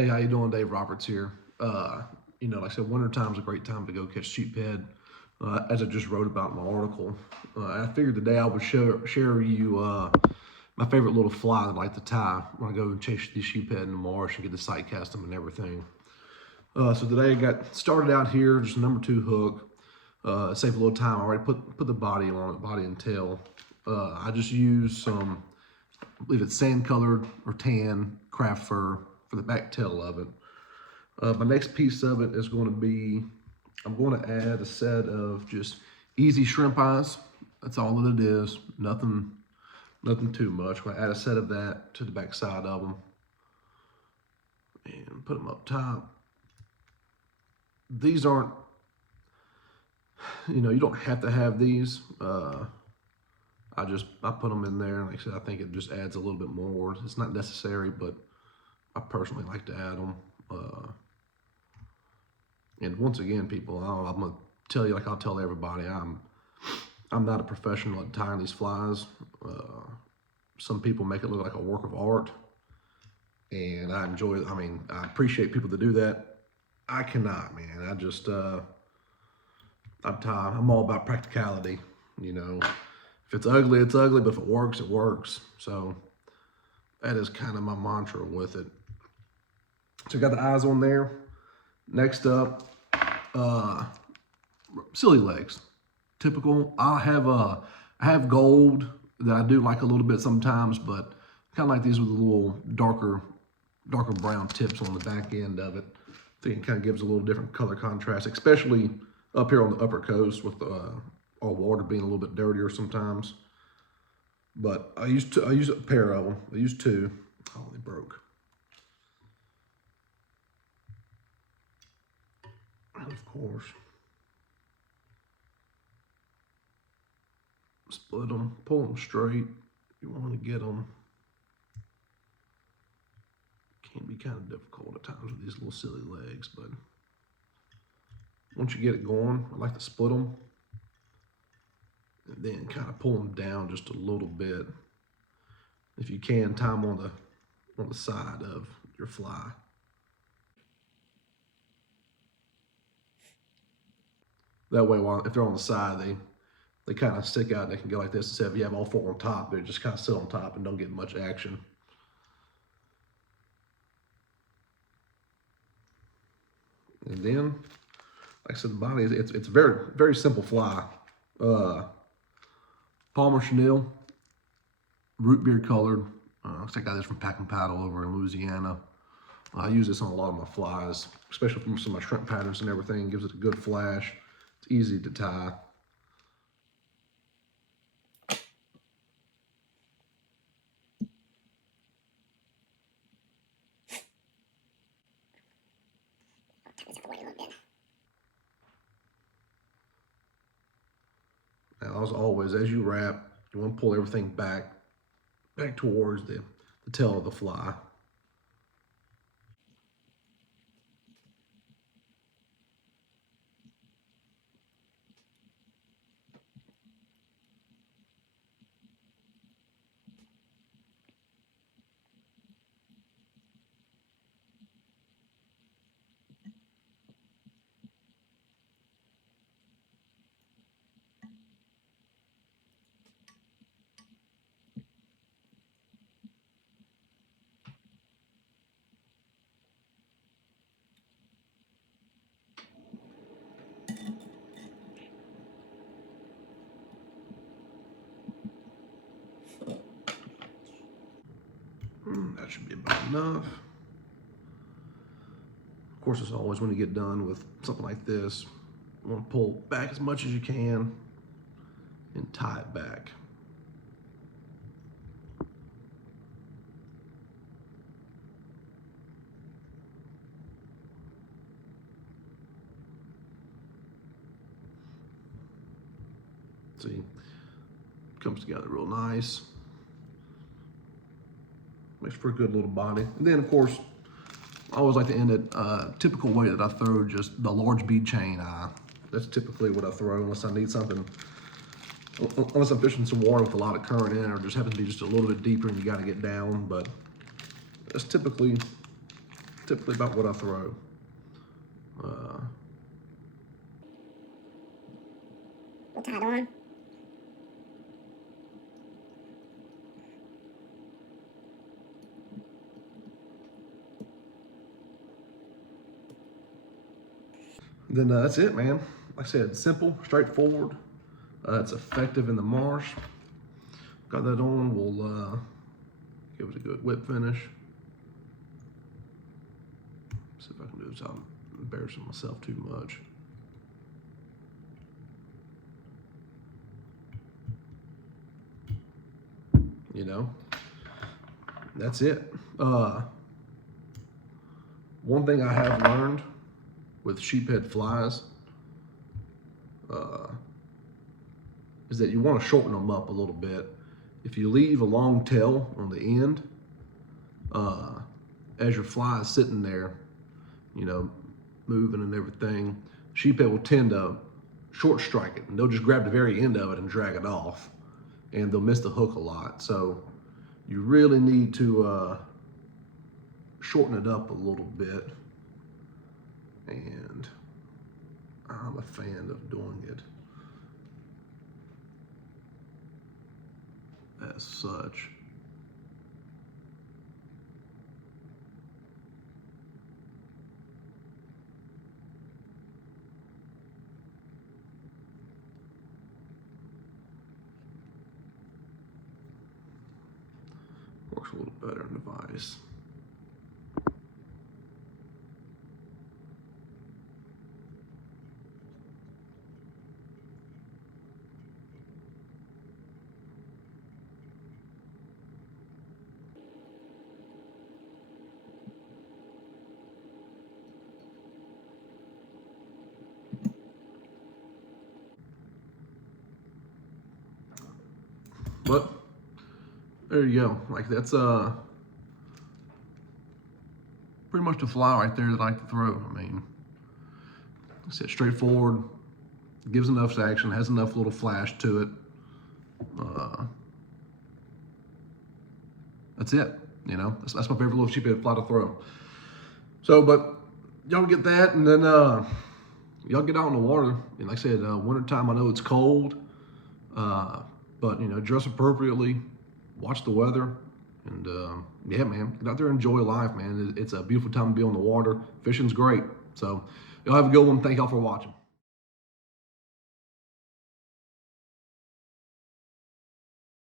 Hey, how you doing? Dave Roberts here. Like I said, winter time's a great time to go catch sheephead, as I just wrote about in my article. I figured today I would share you my favorite little fly that I like to tie when I go and chase these sheephead in the marsh and get to sight cast them and everything. So today I got started out here, just a number 2 hook. Save a little time. I already put the body on it, body and tail. I just use some, I believe it's sand colored or tan craft fur for the back tail of it. My next piece of it is going to be, I'm going to add a set of just easy shrimp eyes. That's all that it is. Nothing too much. I'm going to add a set of that to the back side of them and put them up top. These aren't, you don't have to have these. I put them in there. Like I said, I think it just adds a little bit more. It's not necessary, but I personally like to add them. And once again, people, I'm gonna tell you, like I'll tell everybody, I'm not a professional at tying these flies. Some people make it look like a work of art, and I enjoy it. I mean, I appreciate people that do that. I cannot, man. I'm all about practicality. If it's ugly, it's ugly, but if it works, it works. So that is kind of my mantra with it. So I got the eyes on there. Next up, silly legs. Typical. I have gold that I do like a little bit sometimes, but kind of like these with a little darker brown tips on the back end of it. I think it kind of gives a little different color contrast, especially up here on the upper coast with our water being a little bit dirtier sometimes. But I use a pair of them. I used 2. Oh, they broke. And of course, split them, pull them straight. You want to get them. Can be kind of difficult at times with these little silly legs, but once you get it going, I like to split them and then kind of pull them down just a little bit. If you can, tie them on the side of your fly. That way, if they're on the side, they kind of stick out and they can go like this. Instead of you have all 4 on top, they just kind of sit on top and don't get much action. And then, like I said, the body, it's a very, very simple fly. Palmer chenille, root beer colored. I got this from Pack and Paddle over in Louisiana. I use this on a lot of my flies, especially from some of my shrimp patterns and everything. It gives it a good flash. It's easy to tie. Now, as always, as you wrap, you want to pull everything back towards the tail of the fly. That should be about enough. Of course, as always, when you get done with something like this, you want to pull back as much as you can and tie it back. See, comes together real nice. Makes for a good little body. And then, of course, I always like to end it typical way that I throw, just the large bead chain eye. That's typically what I throw unless I need something, unless I'm fishing some water with a lot of current in, or just happens to be just a little bit deeper and you got to get down. But that's typically typically about what I throw. We'll tie it on. Then that's it, man. Like I said, simple, straightforward. It's effective in the marsh. Got that on. We'll give it a good whip finish. See if I can do this without embarrassing myself too much. You know, that's it. One thing I have learned with sheephead flies is that you want to shorten them up a little bit. If you leave a long tail on the end, as your fly is sitting there, you know, moving and everything, sheephead will tend to short strike it, and they'll just grab the very end of it and drag it off, and they'll miss the hook a lot. So you really need to shorten it up a little bit, and I'm a fan of doing it as such. Works a little better in the vise. But there you go. Like that's pretty much the fly right there that I like to throw. I mean, it's straightforward, gives enough action, has enough little flash to it. That's it. You know, that's my favorite little sheephead fly to throw. So, but y'all get that, and then y'all get out in the water. And like I said, wintertime, I know it's cold, but you know, dress appropriately, watch the weather, and yeah, man, get out there and enjoy life, man. It's a beautiful time to be on the water. Fishing's great. So y'all have a good one. Thank y'all for watching.